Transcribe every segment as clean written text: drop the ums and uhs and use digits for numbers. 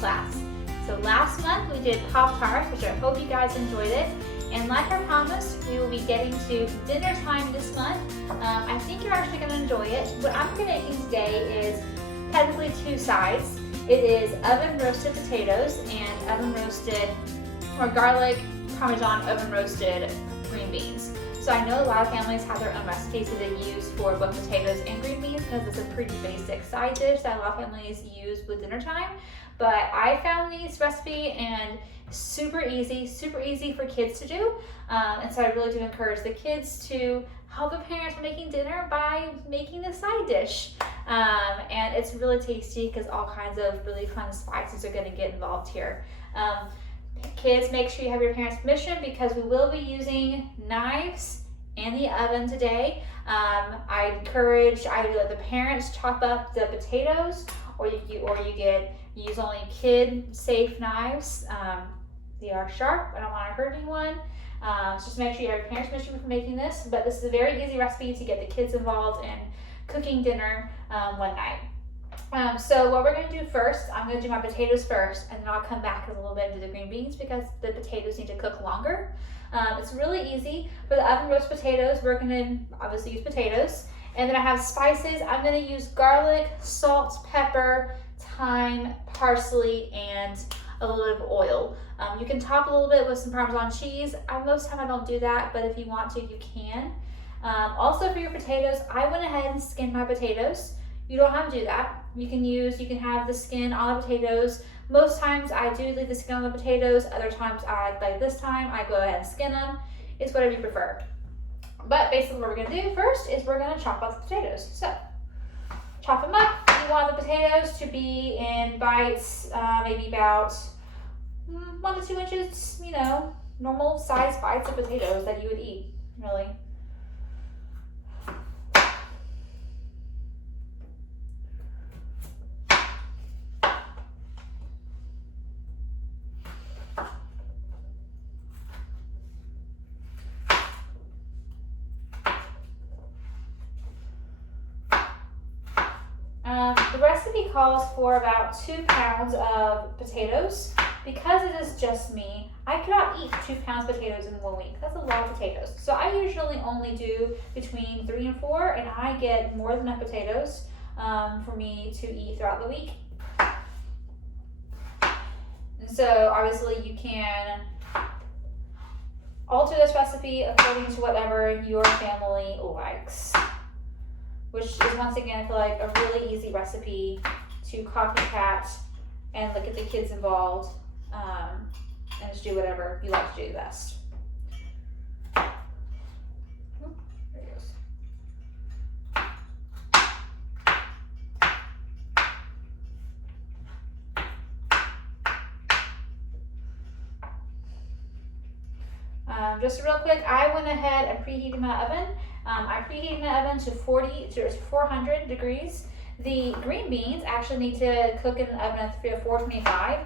class. So last month we did Pop-Tarts, which I hope you guys enjoyed it. And like I promised, we will be getting to dinner time this month. I think you're actually going to enjoy it. What I'm going to be making today is technically two sides. It is oven roasted potatoes and oven roasted or garlic Parmesan oven roasted green beans. So I know a lot of families have their own recipes that they use for both potatoes and green beans because it's a pretty basic side dish that a lot of families use with dinner time. But I found this recipe and super easy for kids to do. And so I really do encourage the kids to help the parents when making dinner by making this side dish. And it's really tasty because all kinds of really fun spices are going to get involved here. Kids, make sure you have your parents' permission because we will be using knives in the oven today. I encourage either let the parents chop up the potatoes or you use only kid-safe knives. They are sharp. I don't want to hurt anyone. So just make sure you have your parents' permission for making this. But this is a very easy recipe to get the kids involved in cooking dinner one night. So what we're going to do first, I'm going to do my potatoes first, and then I'll come back a little bit into the green beans because the potatoes need to cook longer. It's really easy. For the oven roast potatoes, we're going to obviously use potatoes. And then I have spices. I'm going to use garlic, salt, pepper, thyme, parsley, and a little bit of oil. You can top a little bit with some Parmesan cheese. Most of the time I don't do that, but if you want to, you can. Also for your potatoes, I went ahead and skinned my potatoes. You don't have to do that. You can have the skin on the potatoes. Most times I do leave the skin on the potatoes. Other times like this time, I go ahead and skin them. It's whatever you prefer. But basically what we're gonna do first is we're gonna chop up the potatoes. So, chop them up. You want the potatoes to be in bites, maybe about 1 to 2 inches, normal size bites of potatoes that you would eat, really. The recipe calls for about 2 pounds of potatoes. Because it is just me, I cannot eat 2 pounds of potatoes in 1 week. That's a lot of potatoes. So I usually only do between 3 and 4, and I get more than enough potatoes for me to eat throughout the week. And so obviously you can alter this recipe according to whatever your family likes. Which is, once again, I feel like a really easy recipe to copycat and get the kids involved and just do whatever you like to do best. There it goes. Just real quick, I went ahead and preheated my oven. I preheated my oven to 400 degrees. The green beans actually need to cook in the oven at 425.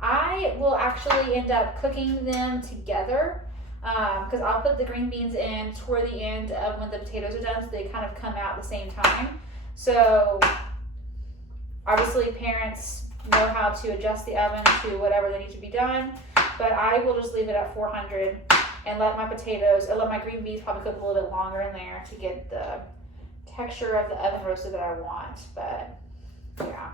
I will actually end up cooking them together because I'll put the green beans in toward the end of when the potatoes are done so they kind of come out at the same time. So obviously parents know how to adjust the oven to whatever they need to be done, but I will just leave it at 400 and let my green beans probably cook a little bit longer in there to get the texture of the oven roasted that I want. But yeah.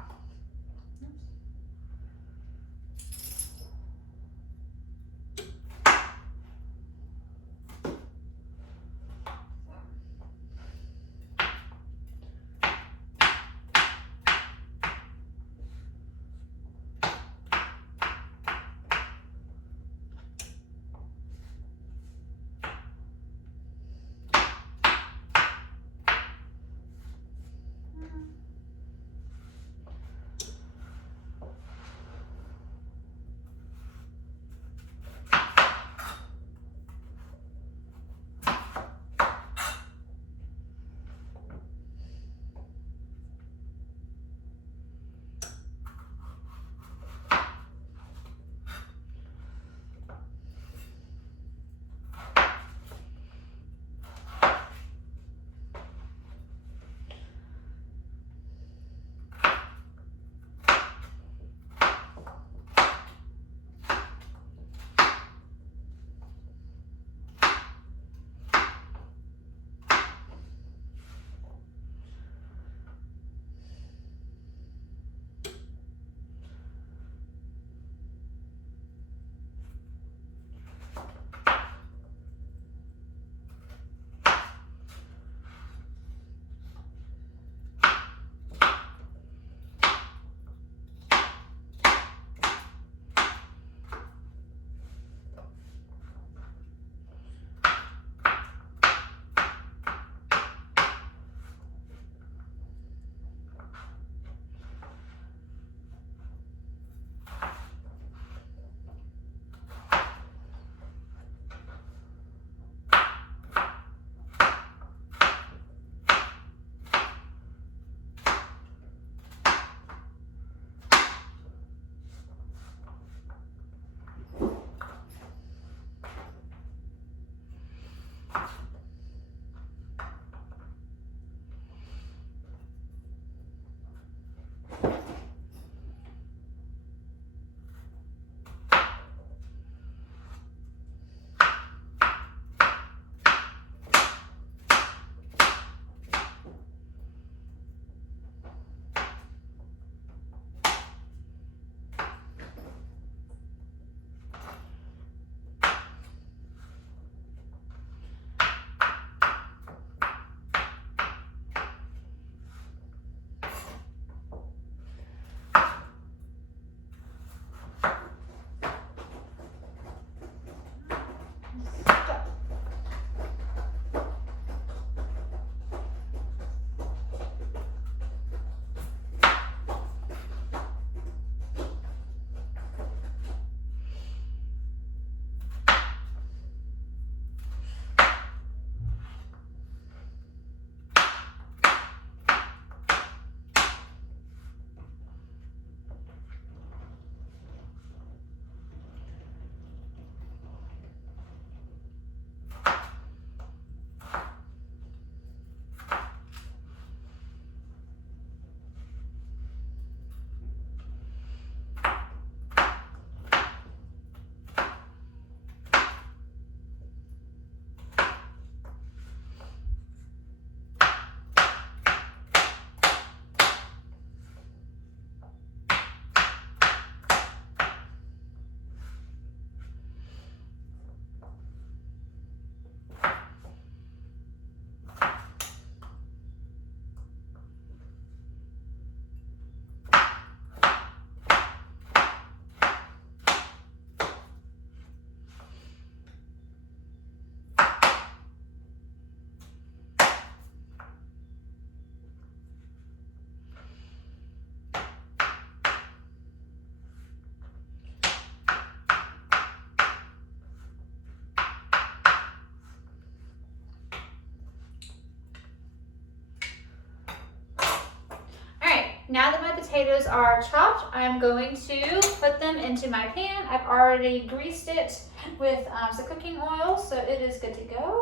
now that my potatoes are chopped, I'm going to put them into my pan. I've already greased it with some cooking oil, so it is good to go.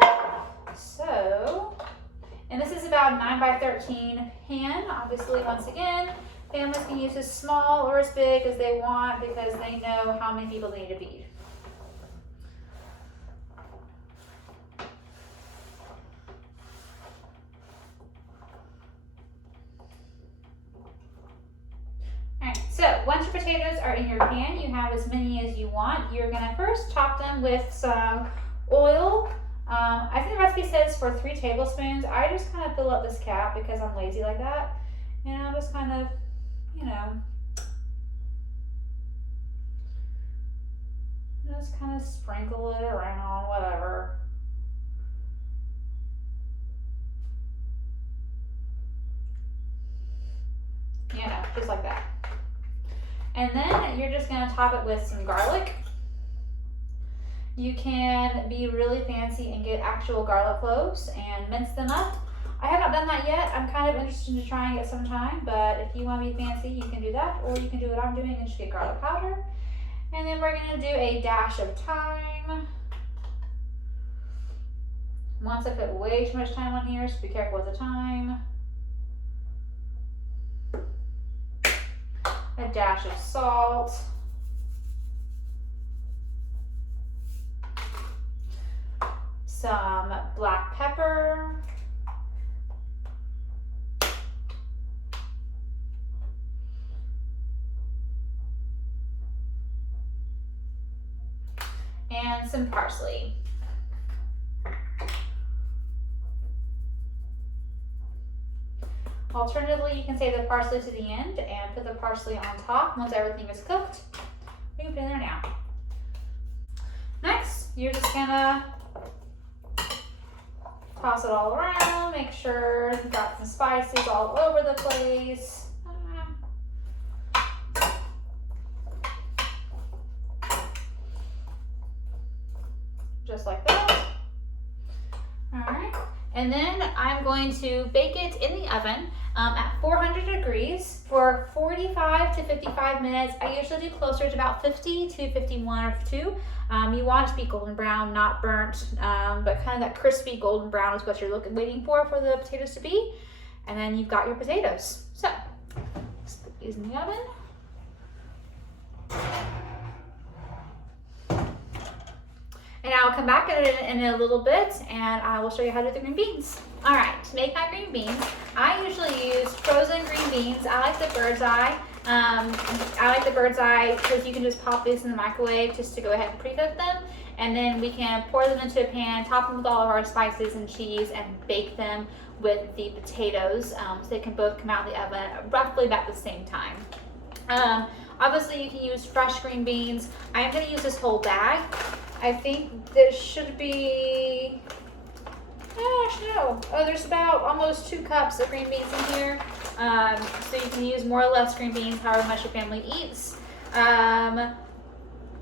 So, and this is about 9 by 13 pan. Obviously, once again, families can use as small or as big as they want because they know how many people they need to feed. Alright, so once your potatoes are in your pan, you have as many as you want. You're gonna first top them with some oil. I think the recipe says for 3 tablespoons. I just kind of fill up this cap because I'm lazy like that. And I'll just kind of, you know, just kind of sprinkle it around, whatever. You know, just like that. And then you're just gonna top it with some garlic. You can be really fancy and get actual garlic cloves and mince them up. I have not done that yet. I'm kind of interested in trying it sometime, but if you want to be fancy, you can do that, or you can do what I'm doing and just get garlic powder. And then we're gonna do a dash of thyme. Once I put way too much thyme on here, so be careful with the thyme. A dash of salt. Some black pepper. And some parsley. Alternatively, you can save the parsley to the end and put the parsley on top once everything is cooked. We can put it in there now. Next, you're just gonna toss it all around, make sure you've got some spices all over the place. Just like that. All right. And then I'm going to bake it in the oven at 400 degrees for 45 to 55 minutes. I usually do closer to about 50 to 51 or 2. You want it to be golden brown, not burnt, but kind of that crispy golden brown is what you're waiting for the potatoes to be. And then you've got your potatoes. So let's put these in the oven. And I'll come back in a little bit and I will show you how to do the green beans. All right, to make my green beans, I usually use frozen green beans. I like the Bird's Eye. I like the Bird's Eye because you can just pop these in the microwave just to go ahead and pre-cook them. And then we can pour them into a pan, top them with all of our spices and cheese, and bake them with the potatoes. So they can both come out of the oven roughly about the same time. Obviously, you can use fresh green beans. I'm going to use this whole bag. I think there should be, no. Oh, there's about almost 2 cups of green beans in here. So you can use more or less green beans, however much your family eats. I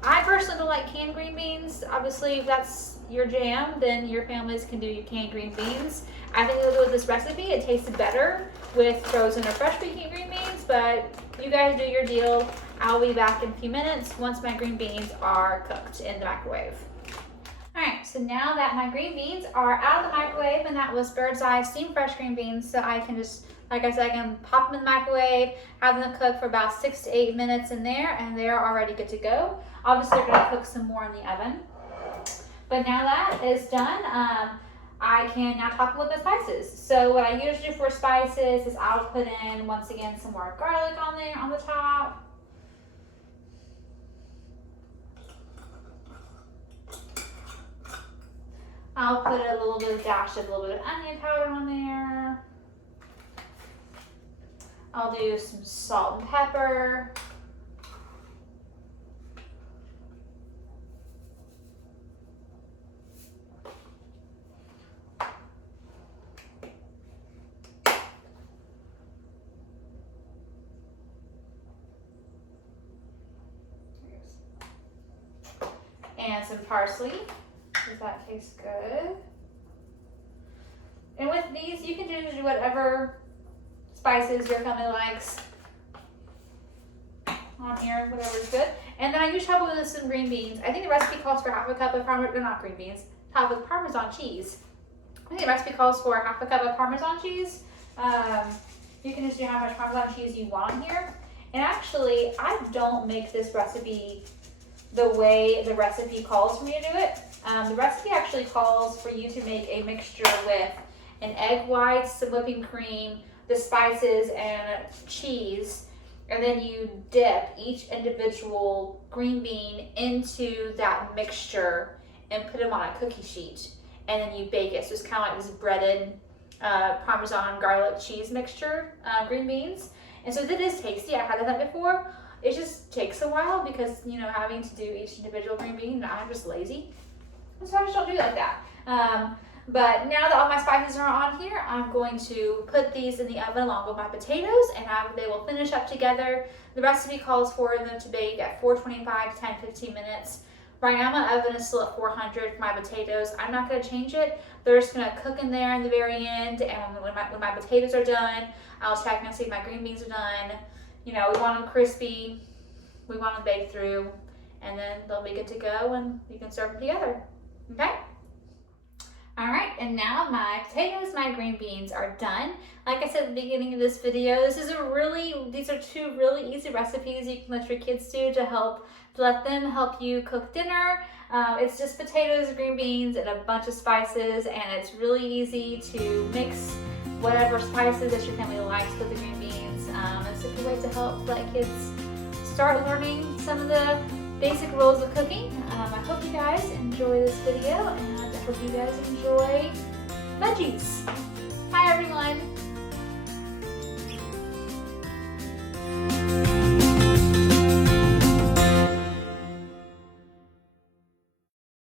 personally don't like canned green beans. Obviously, if that's your jam, then your families can do your canned green beans. I think with this recipe, it tasted better with frozen or fresh green beans, but you guys do your deal. I'll be back in a few minutes once my green beans are cooked in the microwave. All right, so now that my green beans are out of the microwave, and that was Bird's Eye steamed fresh green beans, so I can just, like I said, I can pop them in the microwave, have them cook for about 6 to 8 minutes in there, and they're already good to go. Obviously, they're gonna cook some more in the oven. But now that is done, I can now top them with the spices. So what I usually do for spices is I'll put in, once again, some more garlic on there on the top. I'll put a little bit of dash of a little bit of onion powder on there. I'll do some salt and pepper. And some parsley, because that tastes good. And with these, you can do whatever spices your family likes. on here, whatever is good. And then I use chopped with some green beans. I think the recipe calls for half a cup of not green beans, topped with Parmesan cheese. I think the recipe calls for half a cup of Parmesan cheese. You can just do how much Parmesan cheese you want on here. And actually, I don't make this recipe the way the recipe calls for me to do it. The recipe actually calls for you to make a mixture with an egg white, some whipping cream, the spices, and cheese. And then you dip each individual green bean into that mixture and put them on a cookie sheet. And then you bake it. So it's kind of like this breaded Parmesan garlic cheese mixture, green beans. And so it is tasty. I had that before. It just takes a while because, you know, having to do each individual green bean, I'm just lazy. So I just don't do it like that. But now that all my spices are on here, I'm going to put these in the oven along with my potatoes, and they will finish up together. The recipe calls for them to bake at 425 to 10-15 minutes. Right now my oven is still at 400 for my potatoes. I'm not going to change it. They're just going to cook in there in the very end, and when my potatoes are done, I'll check and see if my green beans are done. You know, we want them crispy, we want them baked through, and then they'll be good to go and you can serve them together. Okay? All right, and now my potatoes, my green beans are done. Like I said at the beginning of this video, these are two really easy recipes you can let your kids do to let them help you cook dinner. It's just potatoes, green beans, and a bunch of spices, and it's really easy to mix whatever spices that your family likes with the green beans. It's a good way to help let kids start learning some of the basic rules of cooking. I hope you guys enjoy this video, and I hope you guys enjoy veggies. Bye everyone.